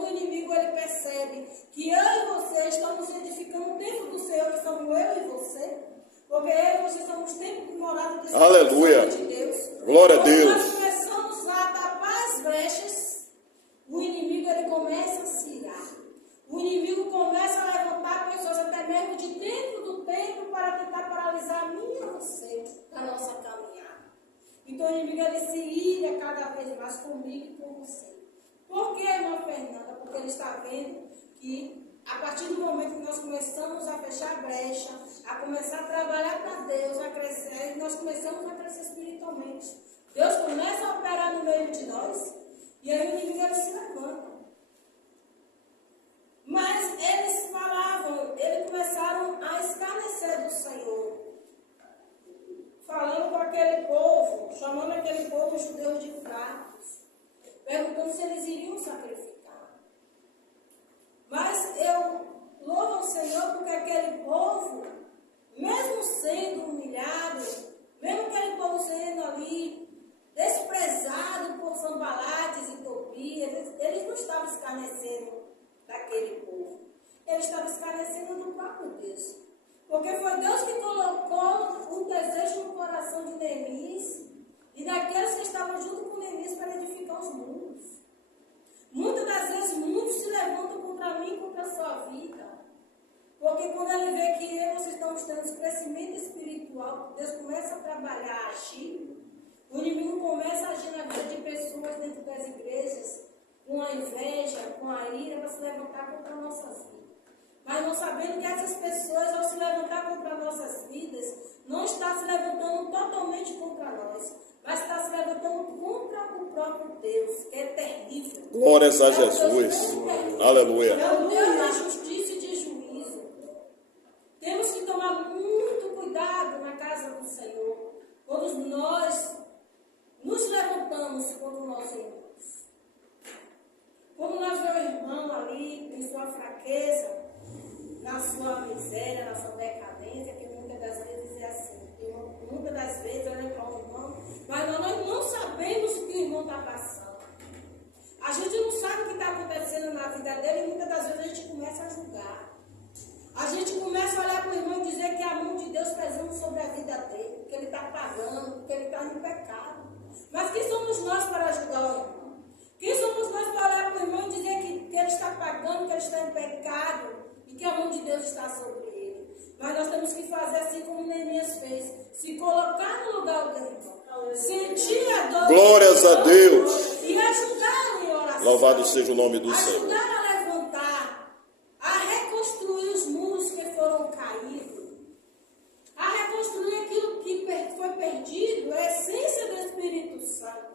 quando o inimigo ele percebe que eu e você estamos edificando o templo do Senhor, que somos eu e você, porque eu e você somos templo de morada do Senhor, Aleluia. de Deus. Glória a Quando Deus. nós começamos a tapar as brechas, o inimigo ele começa a se irar. O inimigo começa a levantar pessoas até mesmo de dentro do templo para tentar paralisar a mim e você da nossa caminhada. Então o inimigo ele se ira cada vez mais comigo e com você. Por que, irmã Fernanda? Porque ele está vendo que a partir do momento que nós começamos a fechar brecha, a começar a trabalhar para Deus, a crescer, nós começamos a crescer espiritualmente. Deus começa a operar no meio de nós e aí o inimigo ele se levanta. Mas eles falavam, eles começaram a escarnecer do Senhor, falando com aquele povo, chamando aquele povo judeu de fracos, perguntando se eles iriam sacrificar. Mas eu louvo ao Senhor porque aquele povo, mesmo sendo humilhado, mesmo aquele povo sendo ali desprezado por Sanbalates e Tobias, eles não estavam escarnecendo daquele povo. Ele estava escarnecendo do próprio Deus. Porque foi Deus que colocou um desejo no coração de Neemias e daqueles que estavam junto com Neemias para edificar os muros. Muitas das vezes, muitos se levantam contra mim e contra a sua vida. Porque quando ele vê que eu e vocês estamos tendo esse crescimento espiritual, Deus começa a trabalhar, a agir. O inimigo começa a agir na vida de pessoas dentro das igrejas, com a inveja, com a ira, para se levantar contra nossas vidas. Mas não sabendo que essas pessoas, ao se levantar contra nossas vidas, não está se levantando totalmente contra nós, mas está se levantando contra o próprio Deus, que é terrível. Glórias a Jesus. Aleluia. É o Deus da justiça e de juízo. Temos que tomar muito cuidado na casa do Senhor, quando nós nos levantamos contra o nosso irmão. Quando nós vemos o irmão ali, em sua fraqueza, na sua miséria, na sua decadência, que muitas das vezes é assim. Muitas das vezes olha para o irmão, mas nós não sabemos o que o irmão está passando. A gente não sabe o que está acontecendo na vida dele e muitas das vezes a gente começa a julgar. A gente começa a olhar para o irmão e dizer que é a mão de Deus pesando sobre a vida dele, que ele está pagando, que ele está no pecado. Mas quem somos nós para julgar o irmão? Quem somos nós para olhar para o irmão e dizer que ele está pagando, que ele está em pecado e que a mão de Deus está sobre ele? Mas nós temos que fazer assim como Neemias fez, se colocar no lugar do irmão, sentir a dor. Glórias a Deus. E ajudá-lo em oração. Louvado seja o nome do Senhor. Ajudar a levantar, a reconstruir os muros que foram caídos, a reconstruir aquilo que foi perdido, a essência do Espírito Santo.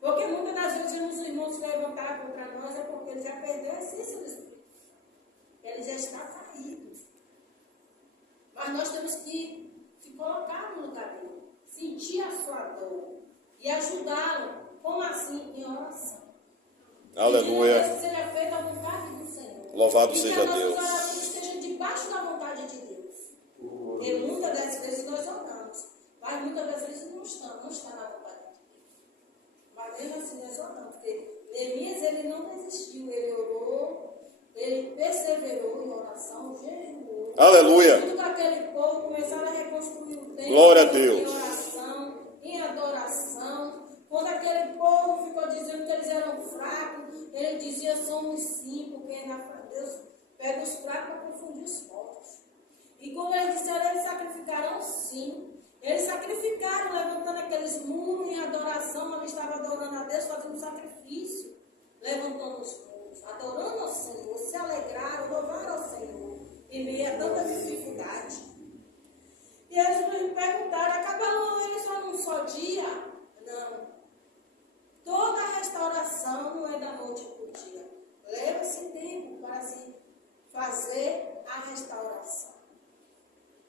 Porque muitas das vezes os irmãos se levantaram contra nós é porque ele já perdeu a essência do Espírito. Ele já está caído. Mas nós temos que se colocar no lugar dele, sentir a sua dor e ajudá-lo. Como assim? Em oração. Aleluia. Que seja feita a vontade do Senhor. Louvado e seja que a Deus. nossa oração esteja debaixo da vontade de Deus. Porque muitas das vezes nós oramos, mas muitas das vezes não está na vontade de Deus. Mas mesmo assim nós oramos, porque Neemias ele não desistiu, ele orou, ele perseverou em oração, jejuou. Aleluia. Junto com aquele povo começaram a reconstruir o templo. Glória a Deus. Em oração, em adoração. Quando aquele povo ficou dizendo que eles eram fracos, ele dizia: somos sim, porque Deus pega os fracos para confundir os fortes. E quando eles disseram, eles sacrificarão sim. Eles sacrificaram, levantando aqueles muros em adoração. Eles estavam adorando a Deus, fazendo um sacrifício, levantando os muros, adorando ao Senhor, se alegraram, louvaram ao Senhor, em meio a tanta dificuldade. E eles me perguntaram: acabaram eles só num só dia? Não. Toda a restauração não é da noite para o dia. Leva-se tempo para se fazer a restauração.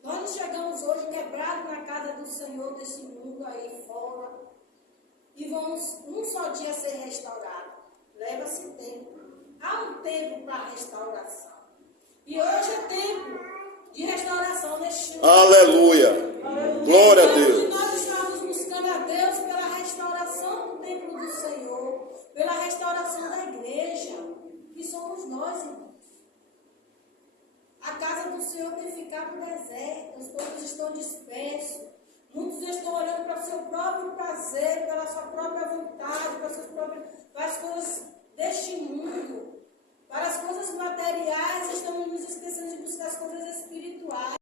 Nós não chegamos hoje quebrados na casa do Senhor, desse mundo aí fora, e vamos um só dia ser restaurados. Leva-se tempo. Há um tempo para a restauração. E hoje é tempo de restauração neste mundo. Aleluia. Glória a Deus. Nós estamos buscando a Deus pela restauração do templo do Senhor, pela restauração da igreja. nós, irmãos. A casa do Senhor tem ficado deserta, os povos estão dispersos. Muitos estão olhando para o seu próprio prazer, pela sua própria vontade, para as coisas deste mundo, para as coisas materiais, estão